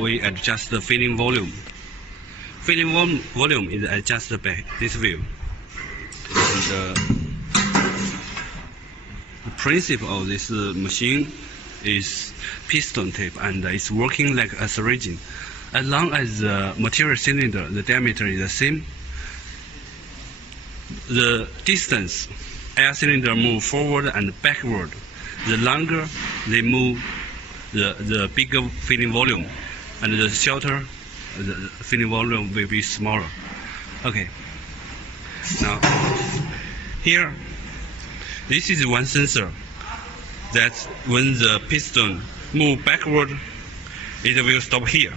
we adjust the filling volume. Filling volume is adjusted by this wheel. And the principle of this machine is piston tip, and it's working like a syringe. As long as the material cylinder, the diameter is the same, the distance air cylinder move forward and backward. The longer they move, the bigger filling volume, and the shorter the filling volume will be smaller. Okay. Now here, this is one sensor that when the piston move backward, it will stop here,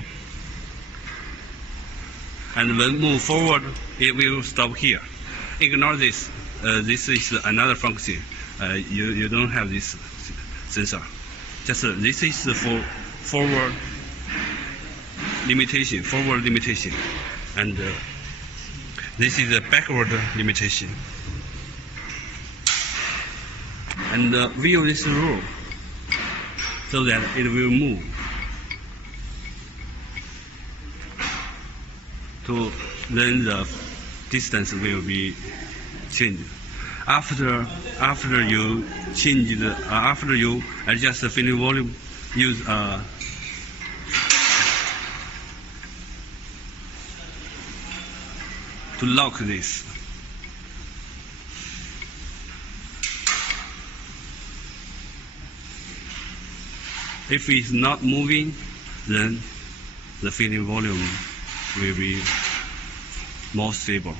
and when move forward, it will stop here. Ignore this. This is another function. You don't have this sensor. Just this is for forward limitation, and this is the backward limitation. And view this rule so that it will move to then the distance will be changed. After you change the after you adjust the filling volume, use to lock this. If it's not moving, then the filling volume will be more stable.